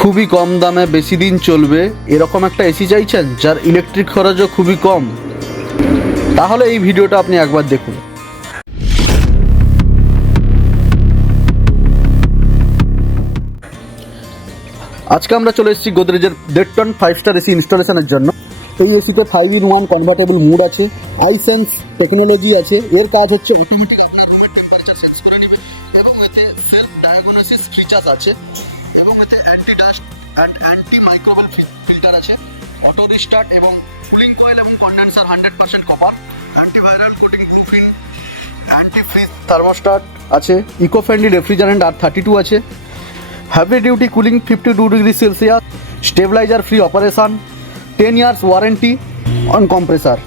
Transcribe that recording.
খুবই কম দামে বেশি দিন চলবে এরকম একটা এসি চাইছেন যার ইলেকট্রিক খরচও খুবই কম, তাহলে এই ভিডিওটা আপনি একবার দেখুন। আজকে আমরা চলে এসেছি গোদরেজের 1.5 টন 5 স্টার এসি ইনস্টলেশনের জন্য। এই এসিতে 5-in-1 কনভার্টেবল মুড আছে, আইসেন্স টেকনোলজি আছে। এর কাজ হচ্ছে অটোমেটিক আপনার রুমের টেম্পারেচার সেন্স করে নেবে এবং এতে সেলফ ডায়াগনোসিস ফিচার্স আছে এবং এতে anti dust and anti microbial filter আছে, অটো রিস্টার্ট এবং কুলিং কয়েল এবং condenser 100% copper, antiviral coating proofing, anti freeze thermostat আছে, ইকো ফ্রেন্ডলি রেফ্রিজারেন্ট R32 আছে, heavy duty cooling 52 degrees Celsius, stabilizer free operation, 10 years warranty on compressor।